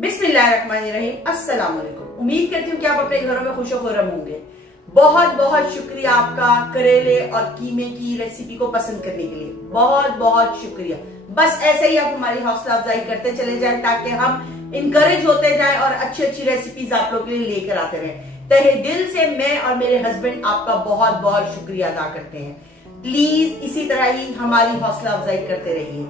बिस्मिल्लाहिर्रहमानिर्रहीम। अस्सलाम वालेकुम। उम्मीद करती हूँ कि आप अपने घरों में खुश खुर्रम होंगे। बहुत बहुत शुक्रिया आपका करेले और कीमे की रेसिपी को पसंद करने के लिए। बहुत बहुत शुक्रिया। बस ऐसे ही आप हमारी हौसला अफजाई करते चले जाएं ताकि हम इनकरेज होते जाएं और अच्छी अच्छी रेसिपीज आप लोगों के लिए लेकर आते रहें। तहे दिल से मैं और मेरे हस्बैंड आपका बहुत बहुत शुक्रिया अदा करते हैं। प्लीज इसी तरह ही हमारी हौसला अफजाई करते रहिए।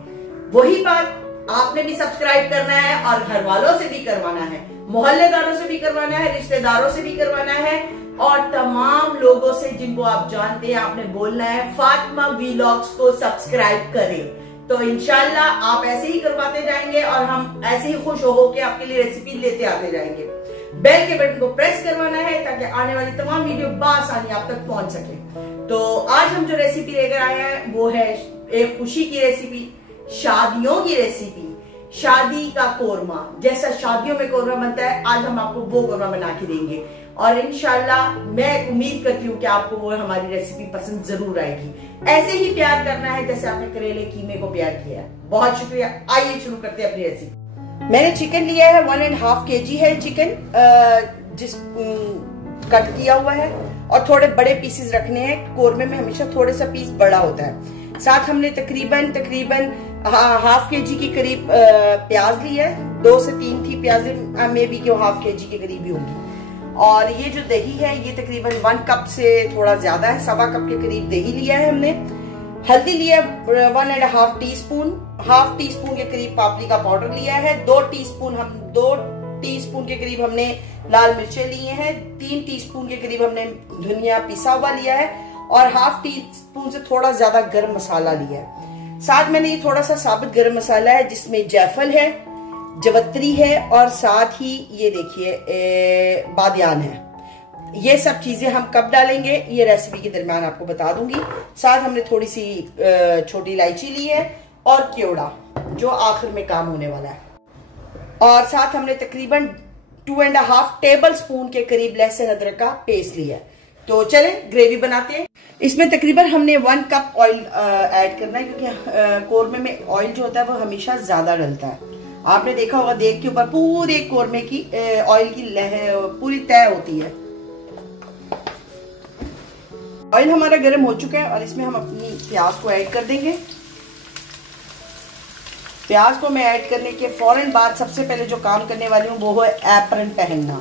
वही बात, आपने भी सब्सक्राइब करना है और घर वालों से भी करवाना है, मोहल्लेदारों से भी करवाना है, रिश्तेदारों से भी करवाना है और तमाम लोगों से जिनको आप जानते हैं आपने बोलना है फातिमा व्लॉग्स को सब्सक्राइब करें। तो इंशाल्लाह आप ऐसे ही करवाते जाएंगे और हम ऐसे ही खुश हो के आपके लिए रेसिपी लेते आते जाएंगे। बेल के बटन को प्रेस करवाना है ताकि आने वाली तमाम वीडियो बआसानी आप तक पहुंच सके। तो आज हम जो रेसिपी लेकर आए हैं वो है एक खुशी की रेसिपी, शादियों की रेसिपी, शादी का कोरमा। जैसा शादियों में कोरमा बनता है आज हम आपको वो कोरमा बना के देंगे और इंशाल्लाह मैं उम्मीद करती हूँ कि आपको वो हमारी रेसिपी पसंद जरूर आएगी। ऐसे ही प्यार करना है जैसे आपने करेले कीमे को प्यार किया है। बहुत शुक्रिया। आइए शुरू करते हैं अपनी रेसिपी। मैंने चिकन लिया है, 1.5 kg है चिकन, जिस कट किया हुआ है और थोड़े बड़े पीसेस रखने हैं। कोरमे में हमेशा थोड़ा सा पीस बड़ा होता है। साथ हमने तकरीबन 1/2 kg के करीब प्याज लिया है। 2 से 3 थी प्याज, मे बी कि 1/2 kg के करीब ही होंगी। और ये जो दही है ये तकरीबन 1 कप से थोड़ा ज्यादा है, 1.25 कप के करीब दही लिया है हमने। हल्दी लिया 1.5 टीस्पून, 1/2 टीस्पून के करीब पापरिका पाउडर लिया है। 2 टीस्पून के करीब हमने लाल मिर्चें लिए हैं। 3 टीस्पून के करीब हमने धनिया पिसा हुआ लिया है और 1/2 टीस्पून से थोड़ा ज्यादा गर्म मसाला लिया है। साथ मैंने ये थोड़ा सा साबुत गर्म मसाला है जिसमें जायफल है, जवत्री है और साथ ही ये देखिए बादियान है। ये सब चीजें हम कब डालेंगे ये रेसिपी के दरमियान आपको बता दूंगी। साथ हमने थोड़ी सी छोटी इलायची ली है और केवड़ा जो आखिर में काम होने वाला है। और साथ हमने तकरीबन 2.5 टेबल स्पून के करीब लहसुन अदरक का पेस्ट लिया है। तो चलें ग्रेवी बनाते हैं। इसमें तकरीबन हमने 1 कप ऑयल ऐड करना है क्योंकि कोरमे में ऑयल जो होता है वो हमेशा ज्यादा डलता है। आपने देखा होगा देख के ऊपर पूरे कोरमे की ऑयल की पूरी तय होती है। ऑयल हमारा गर्म हो चुका है और इसमें हम अपनी प्याज को ऐड कर देंगे। प्याज को मैं ऐड करने के फौरन बाद सबसे पहले जो काम करने वाली हूँ वो है एप्रन पहनना।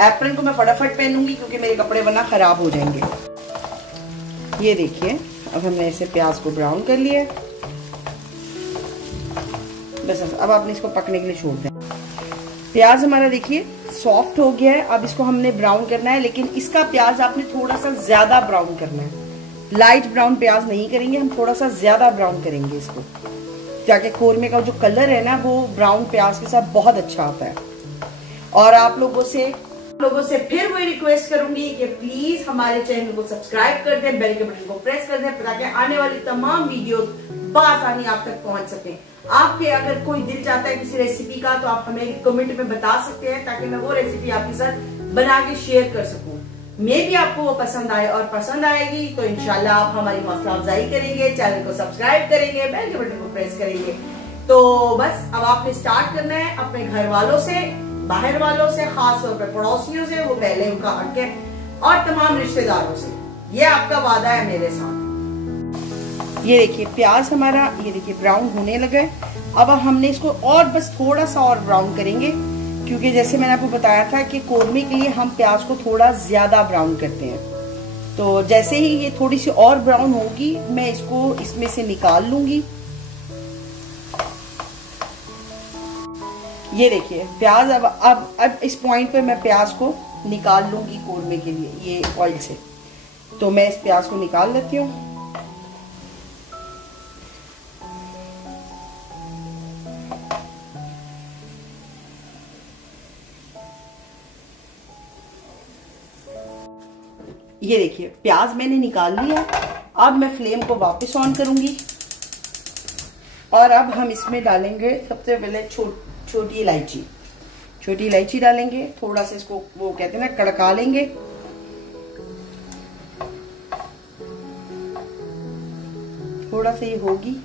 एप्रन को मैं फटाफट पहनूंगी क्योंकि मेरे कपड़े वरना खराब हो जाएंगे। ये देखिए अब हमने इसे प्याज को ब्राउन कर लिया। बस अब आपने इसको पकने के लिए छोड़ दें। प्याज हमारा देखिए सॉफ्ट हो गया है। अब इसको हमने ब्राउन करना है, लेकिन इसका प्याज आपने थोड़ा सा ज्यादा ब्राउन करना है। लाइट ब्राउन प्याज नहीं करेंगे, हम थोड़ा सा ज्यादा ब्राउन करेंगे इसको ताकि कोरमे का जो कलर है ना वो ब्राउन प्याज के साथ बहुत अच्छा आता है। और आप लोगों से फिर वही रिक्वेस्ट करूंगी कि प्लीज हमारे चैनल को सब्सक्राइब कर दें, बेल के बटन को प्रेस कर दें ताकि आने वाली तमाम वीडियोस बआसानी आप तक पहुंच सके। आपके अगर कोई दिल चाहता है किसी रेसिपी का तो आप हमें कमेंट में बता सकते हैं ताकि मैं वो रेसिपी आपके साथ बना के शेयर कर सकूं। मे भी आपको वो पसंद आए और पसंद आएगी तो इंशाल्लाह आप हमारी हौसला अफजाई करेंगे, चैनल को सब्सक्राइब करेंगे, बेल के बटन को प्रेस करेंगे। तो बस अब आपने स्टार्ट करना है अपने घर वालों से, बाहर वालों से, खास तौर पर पड़ोसियों से, वो पहले उनका हक है, और तमाम रिश्तेदारों से। ये आपका वादा है मेरे साथ। ये देखिए प्याज हमारा ये देखिए ब्राउन होने लगा है। अब हमने इसको और बस थोड़ा सा और ब्राउन करेंगे क्योंकि जैसे मैंने आपको बताया था कि कोरमे के लिए हम प्याज को थोड़ा ज्यादा ब्राउन करते हैं। तो जैसे ही ये थोड़ी सी और ब्राउन होगी मैं इसको इसमें से निकाल लूंगी। ये देखिए प्याज अब इस पॉइंट पे मैं प्याज को निकाल लूंगी कोरमे के लिए ये ऑयल से। तो मैं इस प्याज को निकाल लेती हूँ। ये देखिए प्याज मैंने निकाल लिया। अब मैं फ्लेम को वापस ऑन करूंगी और अब हम इसमें डालेंगे सबसे पहले छोटी इलायची डालेंगे। थोड़ा सा इसको वो कहते हैं ना कड़का लेंगे। थोड़ा सा ये होगी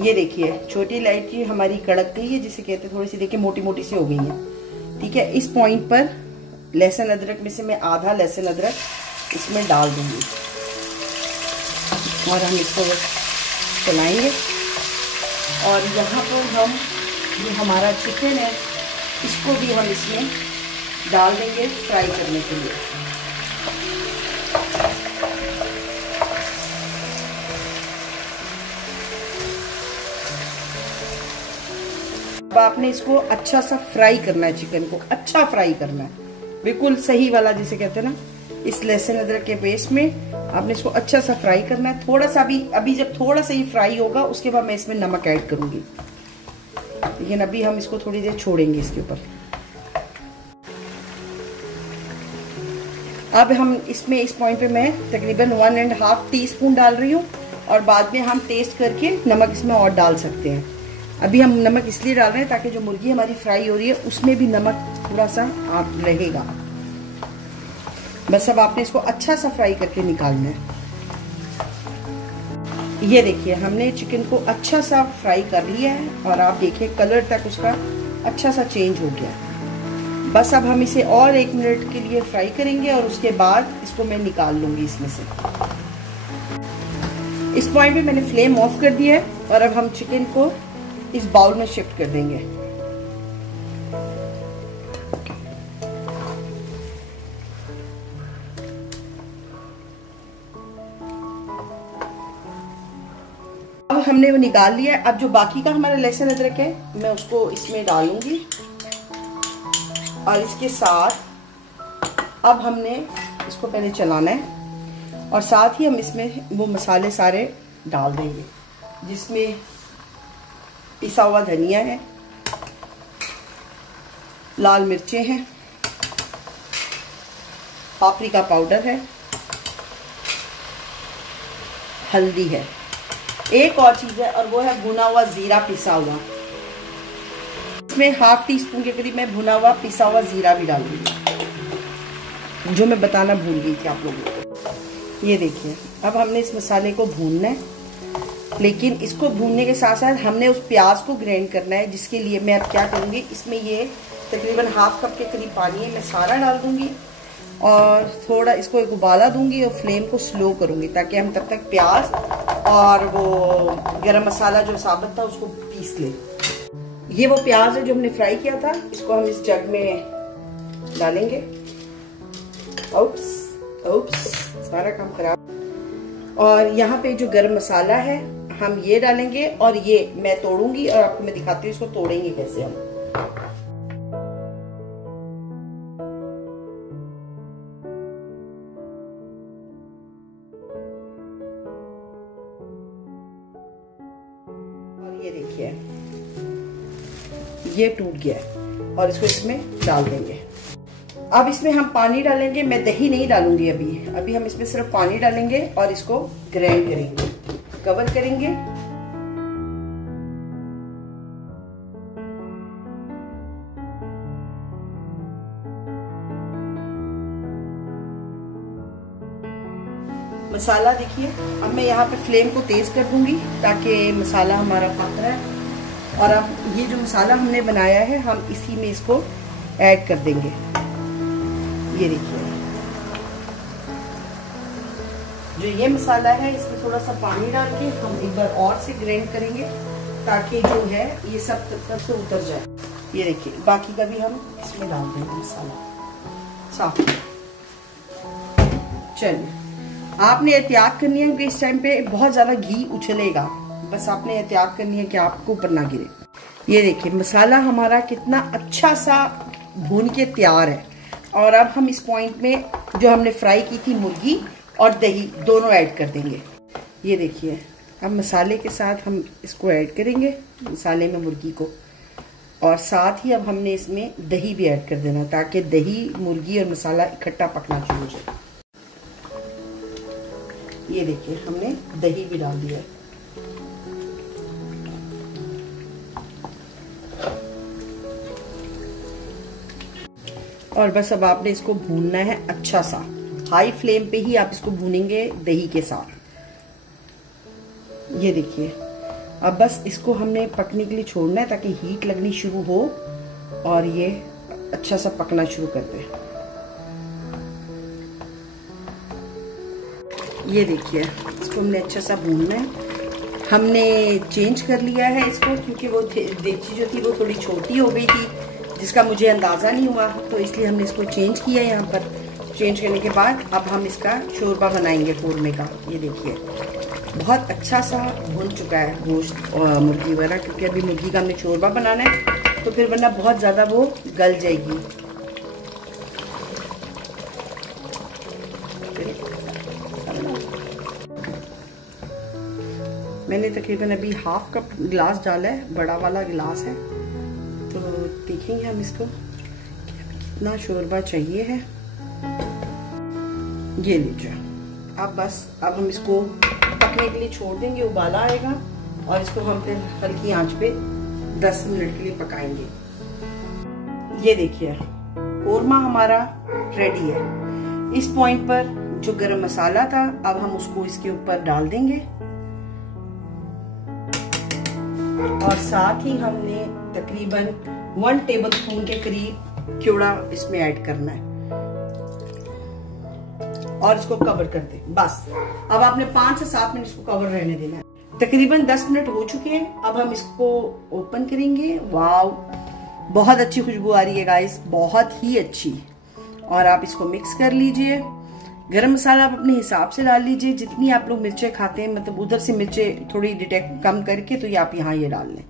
ये देखिए छोटी इलायची हमारी कड़क गई है, जिसे कहते हैं थोड़ी सी देखिए मोटी मोटी सी हो गई है। ठीक है, इस पॉइंट पर लहसुन अदरक में से मैं आधा लहसुन अदरक इसमें डाल दूंगी और हम इसको चलाएंगे। और यहाँ पर हम जो हमारा चिकन है इसको भी हम इसमें डाल देंगे फ्राई करने के लिए। अब आपने इसको अच्छा सा फ्राई करना है, चिकन को अच्छा फ्राई करना है, बिल्कुल सही वाला जिसे कहते हैं ना, इस लहसुन अदरक के पेस्ट में आपने इसको अच्छा सा फ्राई करना है। थोड़ा सा अभी जब थोड़ा सा ये फ्राई होगा उसके बाद मैं इसमें नमक ऐड करूंगी, लेकिन अभी हम इसको थोड़ी देर छोड़ेंगे इसके ऊपर। अब हम इसमें इस पॉइंट पे मैं तकरीबन 1.5 टीस्पून डाल रही हूँ और बाद में हम टेस्ट करके नमक इसमें और डाल सकते हैं। अभी हम नमक इसलिए डाल रहे हैं ताकि जो मुर्गी हमारी फ्राई हो रही है उसमें भी नमक थोड़ा सा रहेगा। बस अब आपने इसको अच्छा सा फ्राई करके निकालना है। ये देखिए हमने चिकन को अच्छा सा फ्राई कर लिया है और आप देखिए कलर तक उसका अच्छा सा चेंज हो गया। बस अब हम इसे और 1 मिनट के लिए फ्राई करेंगे और उसके बाद इसको मैं निकाल लूंगी इसमें से। इस पॉइंट पे मैंने फ्लेम ऑफ कर दिया है और अब हम चिकन को इस बाउल में शिफ्ट कर देंगे। अब हमने वो निकाल लिया है। अब जो बाकी का हमारा लहसुन अदरक है मैं उसको इसमें डालूंगी और इसके साथ अब हमने इसको पहले चलाना है और साथ ही हम इसमें वो मसाले सारे डाल देंगे, जिसमें पिसा हुआ धनिया है, लाल मिर्चें हैं, पापरिका पाउडर है, हल्दी है, एक और चीज है और वो है भुना हुआ जीरा पिसा हुआ। इसमें 1/2 टीस्पून के करीब मैं भुना हुआ पिसा हुआ जीरा भी डालूंगी, जो मैं बताना भूल गई थी आप लोगों को। ये देखिए अब हमने इस मसाले को भूनना है, लेकिन इसको भूनने के साथ साथ हमने उस प्याज को ग्राइंड करना है, जिसके लिए मैं अब क्या करूँगी, इसमें ये तकरीबन 1/2 कप के करीब पानी है, मैं सारा डाल दूंगी और थोड़ा इसको एक उबाला दूंगी और फ्लेम को स्लो करूंगी ताकि हम तब तक प्याज और वो गरम मसाला जो साबुत था उसको पीस ले। ये वो प्याज है जो हमने फ्राई किया था, इसको हम इस जग में डालेंगे। ओप्स सारा काम खराब। और यहाँ पे जो गरम मसाला है हम ये डालेंगे और ये मैं तोड़ूंगी और आपको मैं दिखाती हूँ इसको तोड़ेंगे कैसे हम। और ये देखिए ये टूट गया है और इसको इसमें डाल देंगे। अब इसमें हम पानी डालेंगे, मैं दही नहीं डालूंगी अभी हम इसमें सिर्फ पानी डालेंगे और इसको ग्राइंड करेंगे, कवर करेंगे। मसाला देखिए अब मैं यहाँ पे फ्लेम को तेज कर दूंगी ताकि मसाला हमारा पक रहा है। और अब ये जो मसाला हमने बनाया है हम इसी में इसको ऐड कर देंगे। ये देखिए जो ये मसाला है इसमें थोड़ा सा पानी डाल के हम एक बार और से ग्राइंड करेंगे ताकि जो है ये सब तक से उतर जाए। ये देखिए बाकी का भी हम इसमें डाल देंगे मसाला साफ। चलिए आपने एहतियात करनी है क्योंकि इस टाइम पे बहुत ज्यादा घी उछलेगा, बस आपने एहतियात करनी है कि आपको ऊपर ना गिरे। ये देखिए मसाला हमारा कितना अच्छा सा भून के तैयार है। और अब हम इस पॉइंट में जो हमने फ्राई की थी मुर्गी और दही दोनों ऐड कर देंगे। ये देखिए अब मसाले के साथ हम इसको ऐड करेंगे, मसाले में मुर्गी को, और साथ ही अब हमने इसमें दही भी ऐड कर देना ताकि दही मुर्गी और मसाला इकट्ठा पकना शुरू हो जाए। ये देखिए हमने दही भी डाल दिया। और बस अब आपने इसको भूनना है अच्छा सा, हाई फ्लेम पे ही आप इसको भूनेंगे दही के साथ। ये देखिए अब बस इसको हमने पकने के लिए छोड़ना है ताकि हीट लगनी शुरू हो और ये अच्छा सा पकना शुरू कर दे। ये देखिए इसको हमने अच्छा सा भूनना है। हमने चेंज कर लिया है इसको क्योंकि वो देगची जो थी वो थोड़ी छोटी हो गई थी जिसका मुझे अंदाज़ा नहीं हुआ, तो इसलिए हमने इसको चेंज किया। यहाँ पर चेंज करने के बाद अब हम इसका शोरबा बनाएंगे कोरमे का। ये देखिए बहुत अच्छा सा भुन चुका है गोश्त और मुर्गी वगैरह, क्योंकि अभी मुर्गी का हमने शोरबा बनाना है तो फिर वरना बहुत ज़्यादा वो गल जाएगी। मैंने तकरीबन अभी हाफ कप गिलास डाला है, बड़ा वाला गिलास है, तो देखेंगे हम इसको कितना शोरबा चाहिए है। ये लीजिए अब हम इसको पकने के लिए छोड़ देंगे, उबाला आएगा और इसको हम फिर हल्की आंच पे 10 मिनट के लिए पकाएंगे। ये देखिए कोरमा हमारा रेडी है। इस पॉइंट पर जो गरम मसाला था अब हम उसको इसके ऊपर डाल देंगे और साथ ही हमने तकरीबन 1 टेबल स्पून के करीब क्यूड़ा इसमें ऐड करना है और इसको कवर कर दे। बस अब आपने 5 से 7 मिनट इसको कवर रहने देना है। तकरीबन 10 मिनट हो चुके हैं। अब हम इसको ओपन करेंगे। वाव बहुत अच्छी खुशबू आ रही है गाइस, बहुत ही अच्छी। और आप इसको मिक्स कर लीजिए। गरम मसाला आप अपने हिसाब से डाल लीजिए, जितनी आप लोग मिर्चें खाते हैं, मतलब उधर से मिर्चें थोड़ी डिटेक्ट कम करके तो ये आप यहाँ ये डाल लें।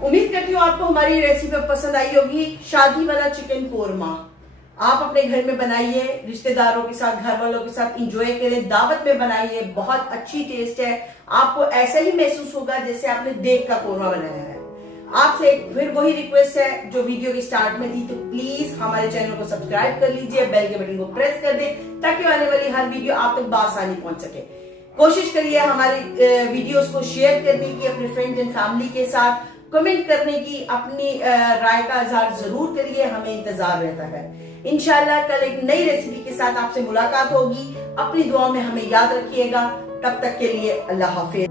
उम्मीद करती हूँ आपको हमारी रेसिपी पसंद आई होगी। शादी वाला चिकन कोरमा आप अपने घर में बनाइए, रिश्तेदारों के साथ, घर वालों के साथ एंजॉय करें, दावत में बनाइए। बहुत अच्छी टेस्ट है, आपको ऐसा ही महसूस होगा जैसे आपने देग का कोरमा बनाया है। आपसे फिर वही रिक्वेस्ट है जो वीडियो की स्टार्ट में थी, तो प्लीज हमारे चैनल को सब्सक्राइब कर लीजिए, बेल के बटन को प्रेस कर दें ताकि आने वाली हर वीडियो आप तक बआसानी पहुंच सके। कोशिश करिए हमारे वीडियोस को शेयर करने की अपने फ्रेंड्स एंड फैमिली के साथ, कमेंट करने की, अपनी राय का इजहार जरूर करिए, हमें इंतजार रहता है। इंशाल्लाह कल एक नई रेसिपी के साथ आपसे मुलाकात होगी। अपनी दुआ में हमें याद रखिएगा। तब तक के लिए अल्लाह हाफिज।